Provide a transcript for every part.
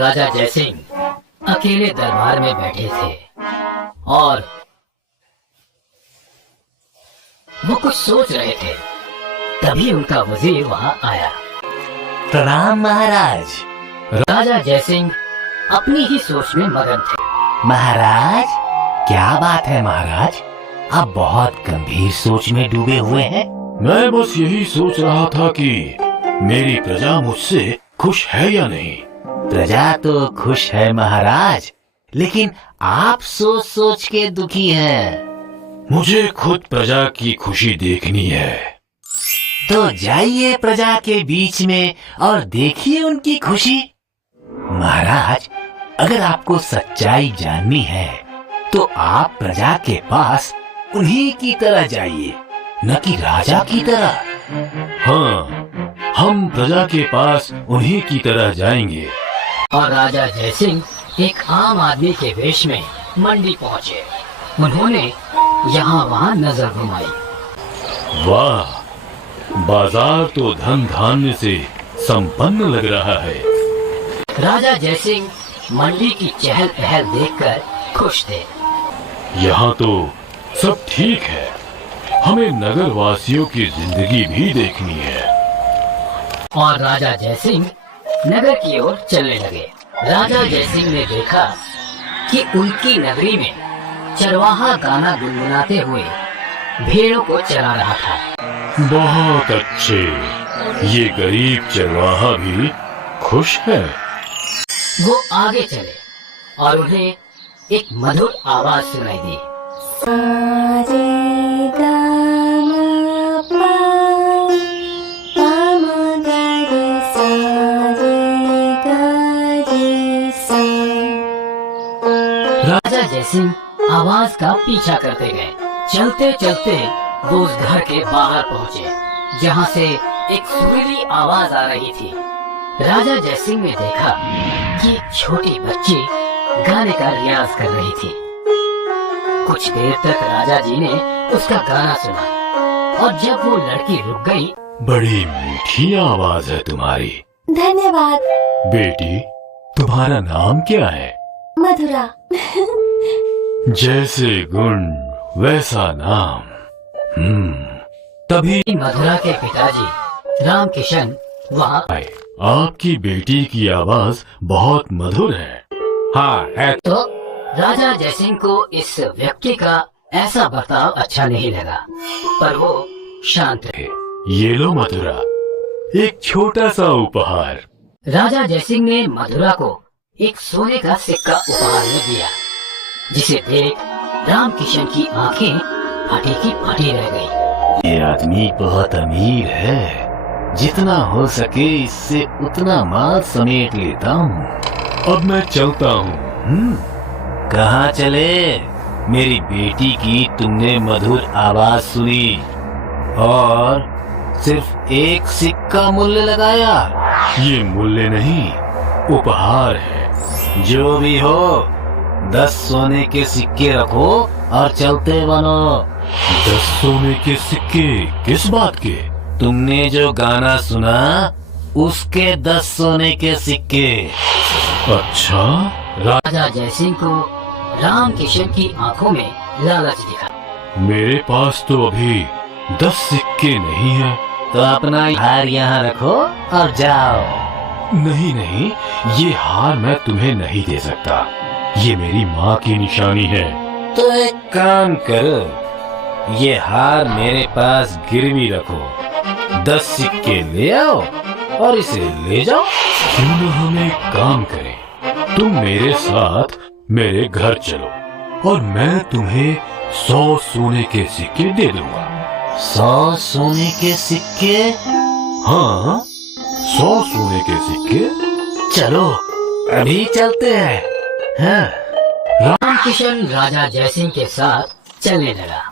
राजा जयसिंह अकेले दरबार में बैठे थे और वो कुछ सोच रहे थे। तभी उनका वजीर वहां आया। प्रणाम महाराज। राजा जयसिंह अपनी ही सोच में मगन थे। महाराज, क्या बात है महाराज? आप बहुत गंभीर सोच में डूबे हुए हैं। मैं बस यही सोच रहा था कि मेरी प्रजा मुझसे खुश है या नहीं। प्रजा तो खुश है महाराज, लेकिन आप सोच सोच के दुखी हैं। मुझे खुद प्रजा की खुशी देखनी है। तो जाइए प्रजा के बीच में और देखिए उनकी खुशी। महाराज, अगर आपको सच्चाई जाननी है तो आप प्रजा के पास उन्हीं की तरह जाइए, न कि राजा की तरह। हाँ, हम प्रजा के पास उन्हीं की तरह जाएंगे। और राजा जयसिंह एक आम आदमी के वेश में मंडी पहुंचे। उन्होंने यहाँ वहाँ नजर घुमाई। वाह, बाजार तो धन धान्य से संपन्न लग रहा है। राजा जयसिंह मंडी की चहल पहल देखकर खुश थे। यहाँ तो सब ठीक है। हमें नगर वासियों की जिंदगी भी देखनी है। और राजा जयसिंह नगर की ओर चलने लगे। राजा जयसिंह ने देखा कि उनकी नगरी में चरवाहा गाना गुनगुनाते हुए भेड़ों को चरा रहा था। बहुत अच्छे, ये गरीब चरवाहा भी खुश है। वो आगे चले और उन्हें एक मधुर आवाज सुनाई दी। राजा जयसिंह आवाज का पीछा करते गए। चलते चलते वो उस घर के बाहर पहुँचे जहाँ से एक सुरीली आवाज आ रही थी। राजा जयसिंह ने देखा कि एक छोटी बच्ची गाने का रियाज कर रही थी। कुछ देर तक राजा जी ने उसका गाना सुना और जब वो लड़की रुक गई। बड़ी मीठी आवाज है तुम्हारी। धन्यवाद। बेटी, तुम्हारा नाम क्या है? मधुरा। जैसे गुण वैसा नाम। तभी मधुरा के पिताजी राम किशन वहाँ आए। आपकी बेटी की आवाज बहुत मधुर है। हाँ है। तो राजा जयसिंह को इस व्यक्ति का ऐसा बर्ताव अच्छा नहीं लगा, पर वो शांत रहे। ये लो मधुरा, एक छोटा सा उपहार। राजा जयसिंह ने मधुरा को एक सोने का सिक्का उपहार में दिया, जिसे देख राम किशन की आंखें फटी की फटी रह गई। ये आदमी बहुत अमीर है, जितना हो सके इससे उतना माल समेट लेता हूँ। अब मैं चलता हूँ। कहाँ चले? मेरी बेटी की तुमने मधुर आवाज सुनी और सिर्फ एक सिक्का मूल्य लगाया। ये मूल्य नहीं, उपहार है। जो भी हो, 10 सोने के सिक्के रखो और चलते बनो। 10 सोने के सिक्के? किस बात के? तुमने जो गाना सुना उसके 10 सोने के सिक्के। अच्छा। राजा जयसिंह को राम किशन की आंखों में लालच दिखा। मेरे पास तो अभी 10 सिक्के नहीं है। तो अपना हार यहाँ रखो और जाओ। नहीं नहीं, ये हार मैं तुम्हें नहीं दे सकता। ये मेरी माँ की निशानी है। तो एक काम करो, ये हार मेरे पास गिरवी रखो, 10 सिक्के ले आओ और इसे ले जाओ। क्यों न हम एक काम करें, तुम मेरे साथ मेरे घर चलो और मैं तुम्हें 100 सोने के सिक्के दे दूंगा। 100 सोने के सिक्के? हाँ, 100 सोने के सिक्के। चलो अभी चलते हैं। हाँ। राम किशन राजा जयसिंह के साथ चलने लगा।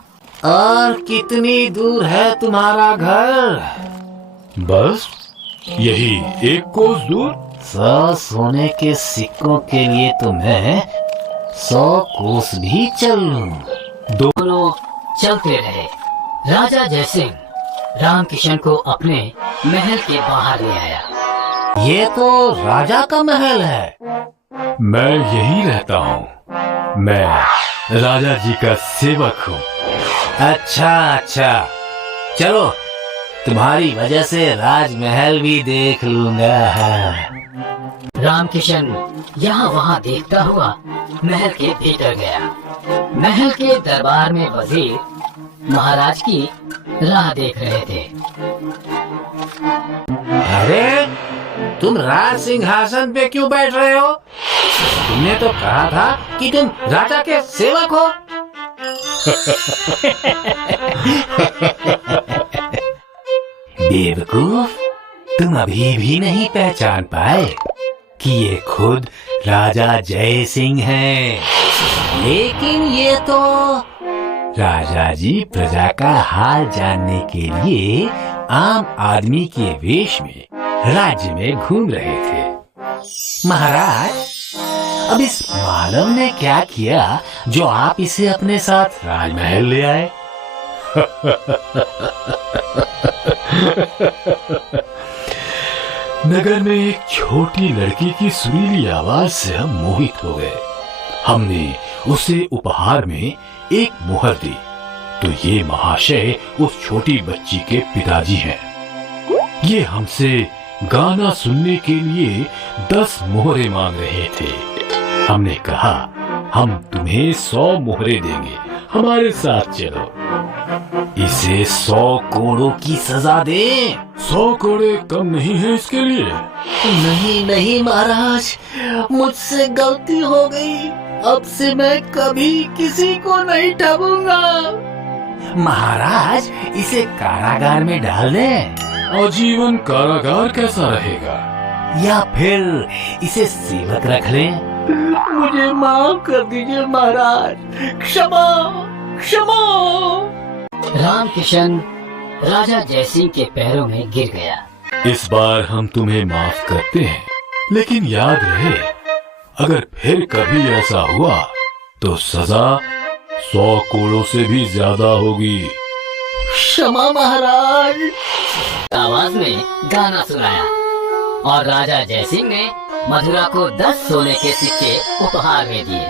और कितनी दूर है तुम्हारा घर? बस यही 1 कोस दूर। 100 सोने के सिक्कों के लिए तुम्हें 100 कोस भी चल लूं। दोनों चलते रहे। राजा जयसिंह राम किशन को अपने महल के बाहर ले आया ये तो राजा का महल है। मैं यही रहता हूँ। मैं राजा जी का सेवक हूँ। अच्छा अच्छा, चलो तुम्हारी वजह से राजमहल भी देख लूंगा। रामकिशन यहाँ वहाँ देखता हुआ महल के भीतर गया। महल के दरबार में वजीर महाराज की राह देख रहे थे। अरे तुम राज सिंहासन पे क्यों बैठ रहे हो? तुमने तो कहा था कि तुम राजा के सेवक हो। बेवकूफ, तुम अभी भी नहीं पहचान पाए कि ये खुद राजा जय सिंह हैं। लेकिन ये तो राजा जी प्रजा का हाल जानने के लिए आम आदमी के वेश में राज्य में घूम रहे थे। महाराज, अब इस मालव ने क्या किया जो आप इसे अपने साथ राजमहल ले आए? नगर में एक छोटी लड़की की सुरीली आवाज से हम मोहित हो गए। हमने उसे उपहार में एक मुहर दी तो ये महाशय उस छोटी बच्ची के पिताजी हैं। ये हमसे गाना सुनने के लिए 10 मोहरे मांग रहे थे। हमने कहा, हम तुम्हें 100 मोहरे देंगे, हमारे साथ चलो। इसे 100 कोड़ों की सजा दे। 100 कोड़े कम नहीं है इसके लिए। नहीं नहीं महाराज, मुझसे गलती हो गई। अब से मैं कभी किसी को नहीं ठगूंगा। महाराज, इसे कारागार में डाल दें। आजीवन कारागार कैसा रहेगा? या फिर इसे सेवक रख लें। मुझे माफ कर दीजिए महाराज, क्षमा क्षमा। रामकिशन राजा जयसिंह के पैरों में गिर गया। इस बार हम तुम्हें माफ करते हैं, लेकिन याद रहे, अगर फिर कभी ऐसा हुआ तो सजा 100 कोड़ों से भी ज्यादा होगी। क्षमा महाराज। आवाज में गाना सुनाया और राजा जयसिंह ने मधुरा को 10 सोने के सिक्के उपहार में दिए।